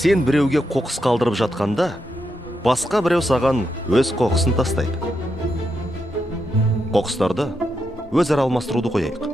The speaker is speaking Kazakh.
Сен біреуге қоқыс қалдырып жатқанда, басқа біреу саған өз қоқысын тастайды. Қоқыстарды өзара алмастыруды қояйық.